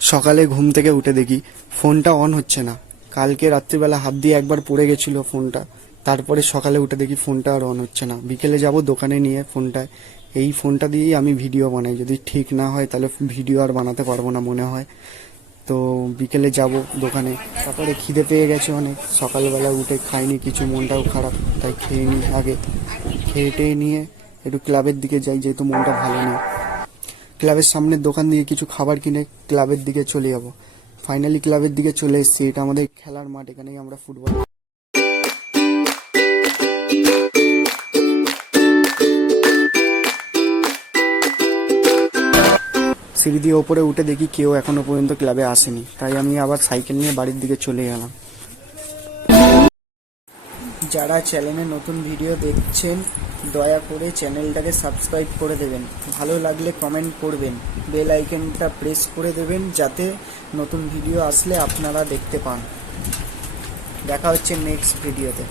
সকালে ঘুম থেকে উঠে দেখি ফোনটা অন হচ্ছে না। কালকে রাত্রিবেলা হাত দিয়ে একবার পড়ে গেছিল ফোনটা, তারপরে সকালে উঠে দেখি ফোনটা আর অন হচ্ছে না। বিকেলে যাব দোকানে নিয়ে ফোনটা, এই ফোনটা দিয়েই আমি ভিডিও বানাই। যদি ঠিক না হয় তাহলে ভিডিও আর বানাতে পারবো না মনে হয়। তো বিকেলে যাব দোকানে, তারপরে খিদে পেয়ে গেছে অনেক। সকালবেলা উঠে খাইনি কিছু, মনটাও খারাপ, তাই খেয়ে নিই আগে। খেয়ে টেয়ে নিয়ে একটু ক্লাবের দিকে যাই, যেহেতু মনটা ভালো নেই। ক্লাবের সামনের দোকান দিয়ে কিছু খাবার কিনে ক্লাবের দিকে চলে যাব। ফাইনালি ক্লাবের দিকে চলে এসেছি। এটা আমাদের খেলার মাঠ, এখানেই আমরা ফুটবল। সিঁড়ি দিয়ে ওপরে উঠে দেখি কেউ এখনো পর্যন্ত ক্লাবে আসেনি, তাই আমি আবার সাইকেল নিয়ে বাড়ির দিকে চলে গেলাম। যারা চ্যানেলে নতুন ভিডিও দেখছেন দয়া করে চ্যানেলটাকে সাবস্ক্রাইব করে দেবেন, ভালো লাগলে কমেন্ট করবেন, বেল আইকনটা প্রেস করে দেবেন যাতে নতুন ভিডিও আসলে আপনারা দেখতে পান। দেখা হচ্ছে নেক্সট ভিডিওতে।